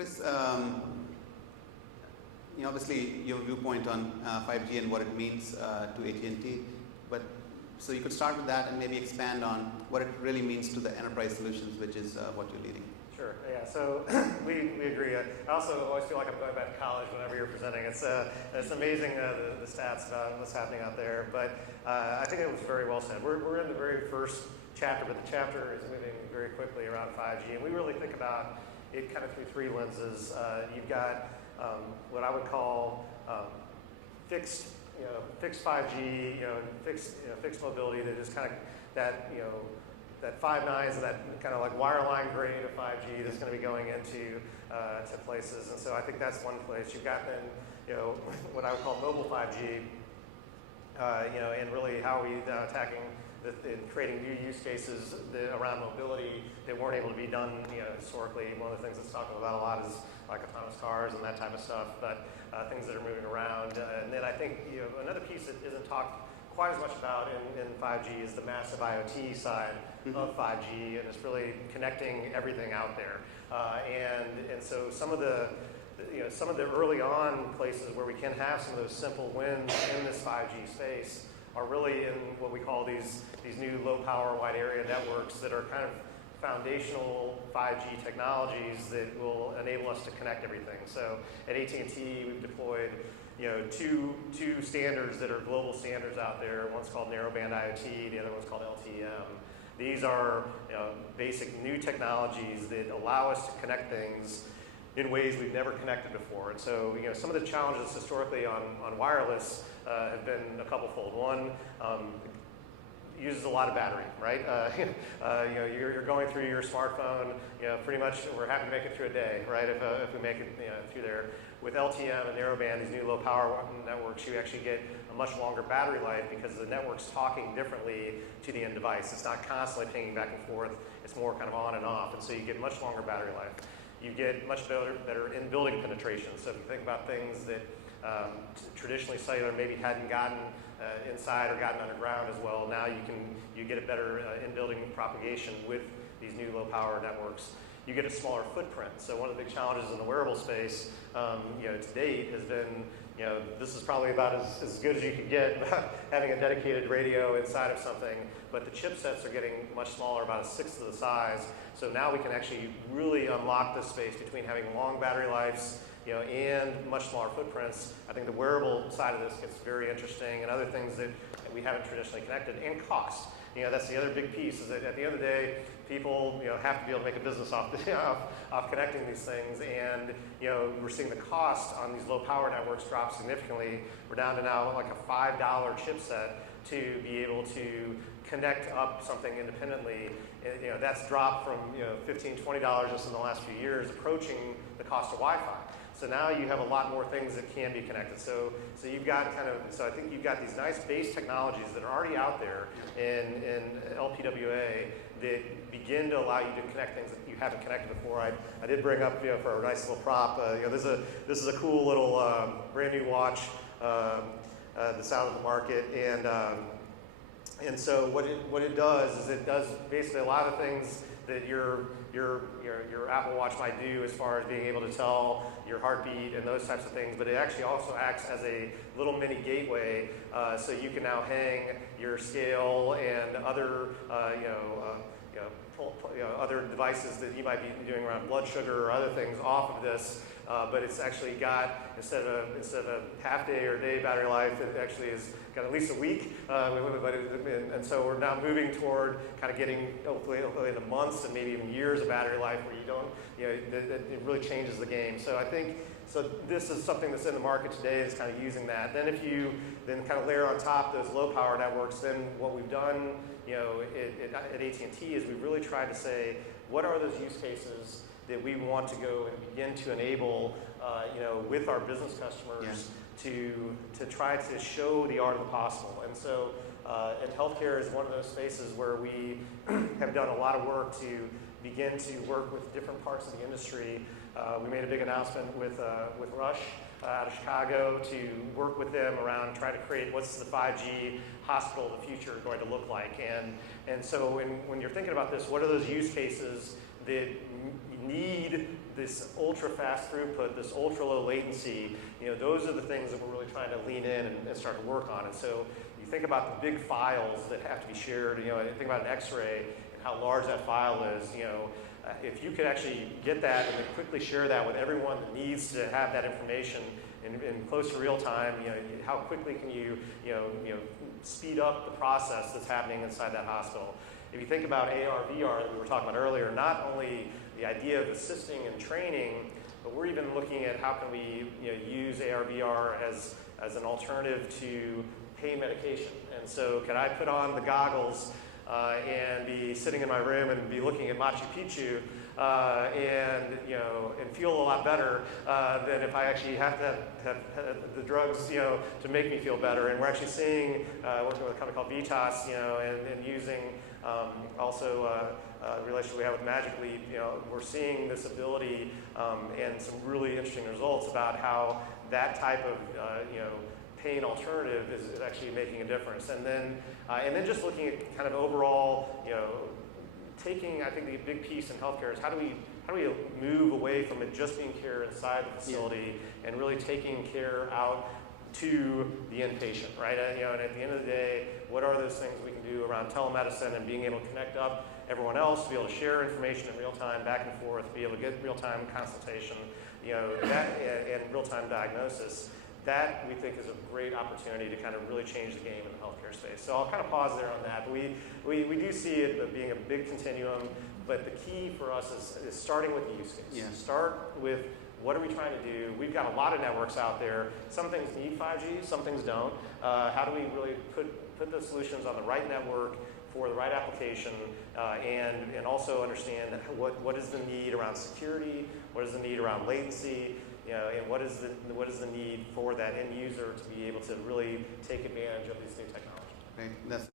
Chris, obviously your viewpoint on 5G and what it means to AT&T, but so you could start with that and maybe expand on what it really means to the enterprise solutions, which is what you're leading. Sure. Yeah. So we agree. I also always feel like I'm going back to college whenever you're presenting. It's amazing the stats about what's happening out there. But I think it was very well said. We're in the very first chapter, but the chapter is moving very quickly around 5G, and we really think about it kind of through three lenses. You've got what I would call fixed 5G, fixed mobility that is kind of that 5 nines, that kind of like wireline grade of 5G that's going to be going into to places. And so I think that's one place. You've got then, what I would call mobile 5G, and really how are we attacking and creating new use cases around mobility that weren't able to be done, historically. One of the things that's talked about a lot is like autonomous cars and that type of stuff, but things that are moving around. And then I think, another piece that isn't talked quite as much about in 5G is the massive IoT side of 5G, and it's really connecting everything out there. And so some of the early on places where we can have some of those simple wins in this 5G space are really in what we call these new low power wide area networks that are kind of foundational 5G technologies that will enable us to connect everything. So at AT&T, we've deployed two standards that are global standards out there. One's called narrowband IoT, the other one's called LTE-M. These are basic new technologies that allow us to connect things in ways we've never connected before. And so some of the challenges historically on wireless have been a couple-fold. One, uses a lot of battery, right? You're going through your smartphone, pretty much we're happy to make it through a day, right? If we make it through there. With LTE-M and narrowband, these new low power networks, you actually get a much longer battery life because the network's talking differently to the end device. It's not constantly pinging back and forth. It's more kind of on and off, and so you get much longer battery life. You get much better in-building penetration. So if you think about things that traditionally cellular maybe hadn't gotten inside or gotten underground as well, now you get a better in-building propagation with these new low power networks. You get a smaller footprint. So one of the big challenges in the wearable space, to date has been, this is probably about as good as you could get having a dedicated radio inside of something, but the chipsets are getting much smaller, about a sixth of the size. So now we can actually really unlock this space between having long battery lives, and much smaller footprints. I think the wearable side of this gets very interesting, and other things that we haven't traditionally connected, and cost. That's the other big piece, is that at the end of the day, people have to be able to make a business off connecting these things, and we're seeing the cost on these low power networks drop significantly. We're down to now like a $5 chipset to be able to connect up something independently. That's dropped from $15, $20 just in the last few years, approaching the cost of Wi-Fi. So now you have a lot more things that can be connected. So you've got so I think you've got these nice base technologies that are already out there in LPWA that begin to allow you to connect things that you haven't connected before. I did bring up, for a nice little prop, this is a cool little brand new watch that's out of the market, and so what it does is it does basically a lot of things that your Apple Watch might do as far as being able to tell your heartbeat and those types of things, but it actually also acts as a little mini gateway, so you can now hang your scale and other other devices that you might be doing around blood sugar or other things off of this. But it's actually got, instead of a half day or day battery life, it actually has got at least a week. And so we're now moving toward kind of getting hopefully into months and maybe even years of battery life where you don't, it really changes the game. So I think, this is something that's in the market today, is kind of using that. Then if you then kind of layer on top those low power networks, then what we've done, at AT&T is we've really tried to say, what are those use cases that we want to go and begin to enable, with our business customers, to try to show the art of the possible. And so, and healthcare is one of those spaces where we have done a lot of work to begin to work with different parts of the industry. We made a big announcement with Rush out of Chicago to work with them around trying to create what's the 5G hospital of the future going to look like. And so when you're thinking about this, what are those use cases that need this ultra fast throughput, this ultra low latency, those are the things that we're really trying to lean in and start to work on. And so you think about the big files that have to be shared, think about an X-ray and how large that file is, if you could actually get that and then quickly share that with everyone that needs to have that information in close to real time, how quickly can you, speed up the process that's happening inside that hospital. If you think about AR, VR that we were talking about earlier, not only the idea of assisting and training, but we're even looking at how can we use AR, VR as an alternative to pain medication. And so can I put on the goggles and be sitting in my room and be looking at Machu Picchu and feel a lot better than if I actually have to have the drugs, to make me feel better. And we're actually seeing, working with a company called Vitas, and using also a relationship we have with Magic Leap, we're seeing this ability and some really interesting results about how that type of, pain alternative is actually making a difference. And then just looking at kind of overall, taking, I think the big piece in healthcare is how do we move away from it just being care inside the facility and really taking care out to the inpatient, right? And at the end of the day, what are those things we can do around telemedicine and being able to connect up everyone else, to be able to share information in real time, back and forth, be able to get real time consultation, that and real time diagnosis. That we think is a great opportunity to kind of really change the game in the healthcare space. So I'll kind of pause there on that. But we do see it being a big continuum, but the key for us is starting with the use case. Yeah. Start with what are we trying to do? We've got a lot of networks out there. Some things need 5G, some things don't. How do we really put the solutions on the right network for the right application, and also understand what is the need around security, what is the need around latency, and what is the need for that end user to be able to really take advantage of these new technologies. Right. That's